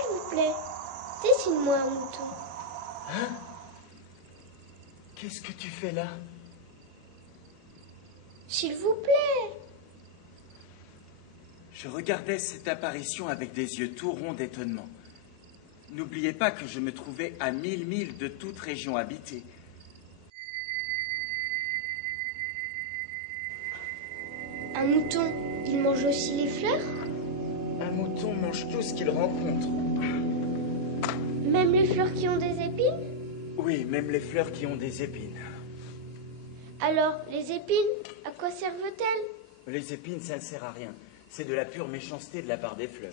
S'il vous plaît, dessine-moi un mouton. Hein? Qu'est-ce que tu fais là? S'il vous plaît. Je regardais cette apparition avec des yeux tout ronds d'étonnement. N'oubliez pas que je me trouvais à 1000 milles de toute région habitée. Un mouton, il mange aussi les fleurs? Un mouton mange tout ce qu'il rencontre. Même les fleurs qui ont des épines? Oui, même les fleurs qui ont des épines. Alors, les épines, à quoi servent-elles? Les épines, ça ne sert à rien. C'est de la pure méchanceté de la part des fleurs.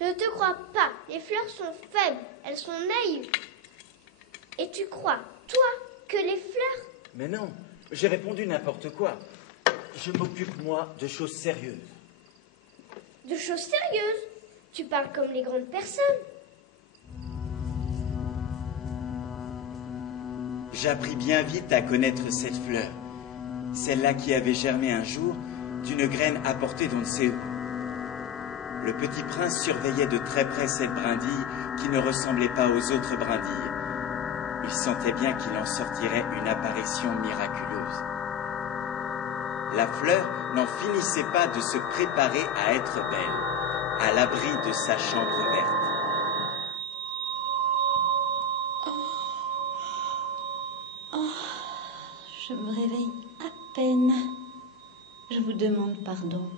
Je ne te crois pas. Les fleurs sont faibles, elles sont naïves. Et tu crois, toi, que les fleurs... Mais non, j'ai répondu n'importe quoi. Je m'occupe, moi, de choses sérieuses. De choses sérieuses? Tu parles comme les grandes personnes. J'appris bien vite à connaître cette fleur. Celle-là qui avait germé un jour d'une graine apportée d'on ne sait où. Le petit prince surveillait de très près cette brindille qui ne ressemblait pas aux autres brindilles. Il sentait bien qu'il en sortirait une apparition miraculeuse. La fleur n'en finissait pas de se préparer à être belle, à l'abri de sa chambre verte. Je me réveille à peine. Je vous demande pardon.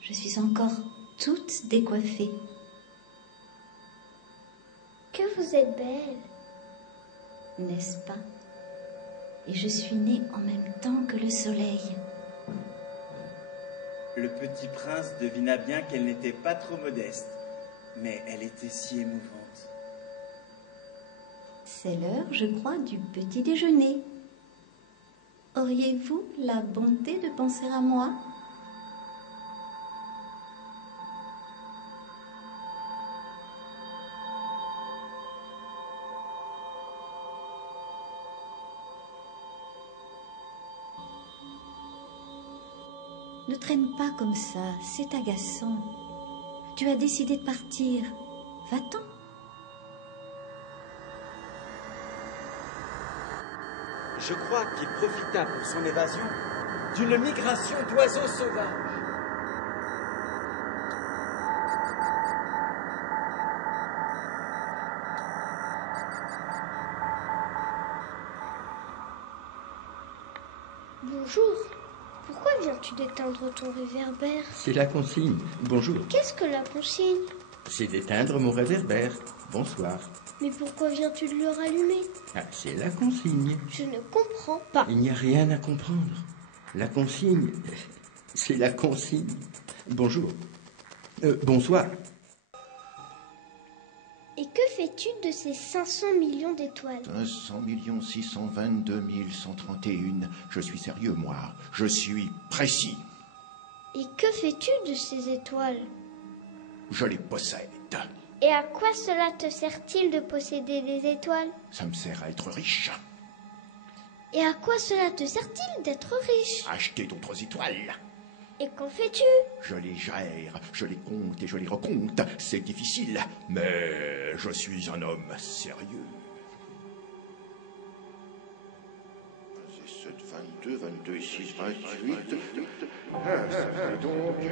Je suis encore toute décoiffée. Que vous êtes belle. N'est-ce pas? Et je suis née en même temps que le soleil. Le petit prince devina bien qu'elle n'était pas trop modeste, mais elle était si émouvante. C'est l'heure, je crois, du petit déjeuner. Auriez-vous la bonté de penser à moi? Ne traîne pas comme ça, c'est agaçant. Tu as décidé de partir. Va-t'en. Je crois qu'il profita pour son évasion d'une migration d'oiseaux sauvages. Bonjour. Pourquoi viens-tu d'éteindre ton réverbère? C'est la consigne. Bonjour. Qu'est-ce que la consigne? C'est d'éteindre mon réverbère. Bonsoir. Mais pourquoi viens-tu de le rallumer? Ah, c'est la consigne. Je ne comprends pas. Il n'y a rien à comprendre. La consigne, c'est la consigne. Bonjour. Bonsoir. Et que fais-tu de ces 500 millions d'étoiles? 500 622 131. Je suis sérieux, moi. Je suis précis. Et que fais-tu de ces étoiles? Je les possède. Et à quoi cela te sert-il de posséder des étoiles? Ça me sert à être riche. Et à quoi cela te sert-il d'être riche? Acheter d'autres étoiles. Et qu'en fais-tu? Je les gère, je les compte et je les recompte. C'est difficile, mais je suis un homme sérieux. 7, 22, 22, 6, 28. Ça fait donc 500.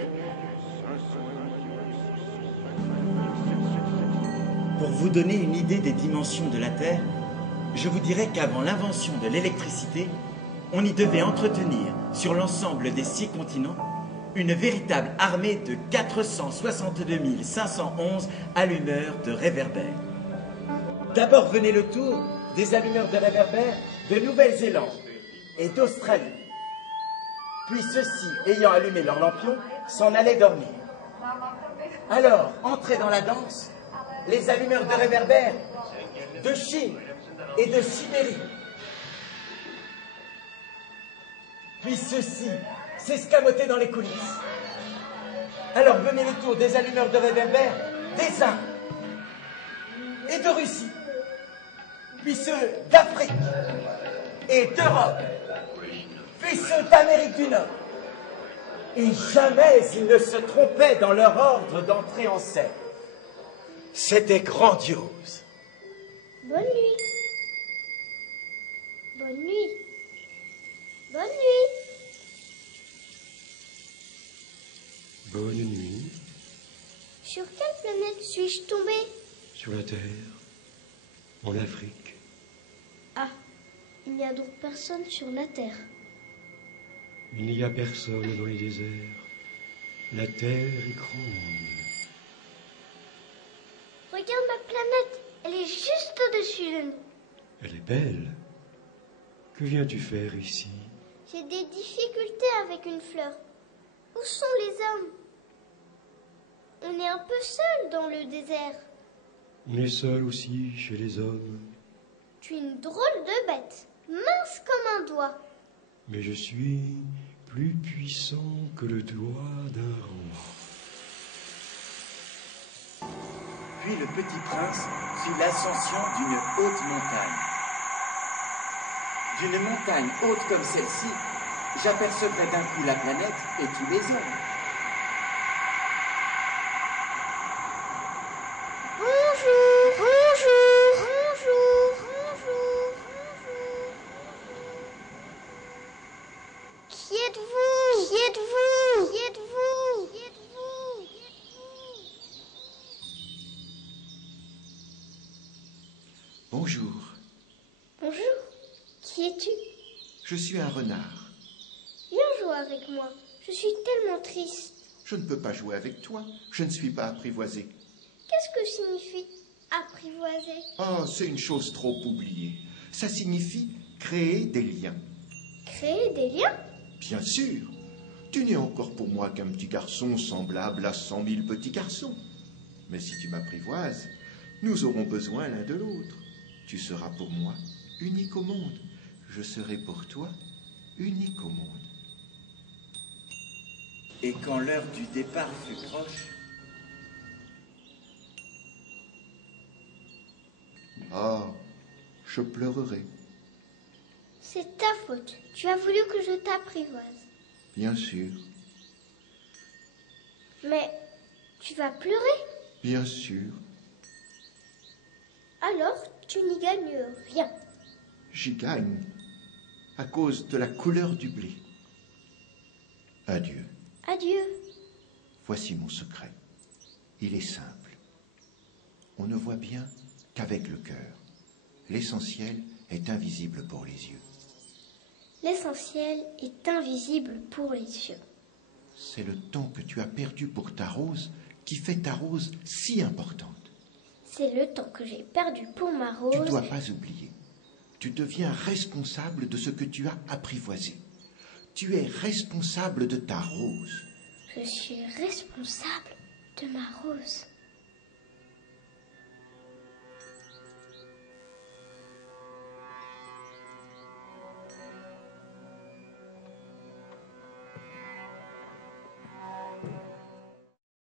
Pour vous donner une idée des dimensions de la Terre, je vous dirais qu'avant l'invention de l'électricité, on y devait entretenir, sur l'ensemble des 6 continents, une véritable armée de 462 511 allumeurs de réverbères. D'abord venait le tour des allumeurs de réverbères de Nouvelle-Zélande et d'Australie. Puis ceux-ci, ayant allumé leurs lampions, s'en allaient dormir. Alors, entraient dans la danse les allumeurs de réverbères de Chine et de Sibérie. Puis ceux-ci s'escamotaient dans les coulisses. Alors venait le tour des allumeurs de réverbères des Indes et de Russie, puis ceux d'Afrique et d'Europe, puis ceux d'Amérique du Nord. Et jamais ils ne se trompaient dans leur ordre d'entrée en scène. C'était grandiose. Bonne nuit. Bonne nuit. Bonne nuit. Bonne nuit. Sur quelle planète suis-je tombée? Sur la Terre. En Afrique. Ah, il n'y a donc personne sur la Terre. Il n'y a personne dans les déserts. La Terre est grande. Regarde ma planète, elle est juste au-dessus de nous. Elle est belle. Que viens-tu faire ici? J'ai des difficultés avec une fleur. Où sont les hommes? On est un peu seul dans le désert. On est seul aussi chez les hommes. Tu es une drôle de bête, mince comme un doigt. Mais je suis plus puissant que le doigt d'un roi. Puis le petit prince fit l'ascension d'une haute montagne. D'une montagne haute comme celle-ci, j'apercevrais d'un coup la planète et tous les hommes. Bonjour, bonjour, bonjour, bonjour, bonjour. Qui êtes-vous? Qui êtes-vous? Qui êtes-vous? Qui êtes-vous? Qui êtes-vous? Bonjour, Bonjour. Qui es-tu? je suis un renard. Viens jouer avec moi. Je suis tellement triste. Je ne peux pas jouer avec toi, je ne suis pas apprivoisé. Qu'est-ce que signifie apprivoiser? Oh, c'est une chose trop oubliée. Ça signifie créer des liens. Créer des liens? Bien sûr, tu n'es encore pour moi qu'un petit garçon semblable à 100 000 petits garçons. Mais si tu m'apprivoises, nous aurons besoin l'un de l'autre. Tu seras pour moi unique au monde. Je serai pour toi unique au monde. Et quand l'heure du départ fut proche, Ah, je pleurerai, C'est ta faute. Tu as voulu que je t'apprivoise. bien sûr, Mais tu vas pleurer. bien sûr. Alors tu n'y gagnes rien. J'y gagne à cause de la couleur du blé. Adieu. Adieu. Voici mon secret. Il est simple. On ne voit bien qu'avec le cœur. L'essentiel est invisible pour les yeux. L'essentiel est invisible pour les yeux. C'est le temps que tu as perdu pour ta rose qui fait ta rose si importante. C'est le temps que j'ai perdu pour ma Tu ne rose. dois pas oublier. Tu deviens responsable de ce que tu as apprivoisé. Tu es responsable de ta rose. Je suis responsable de ma rose.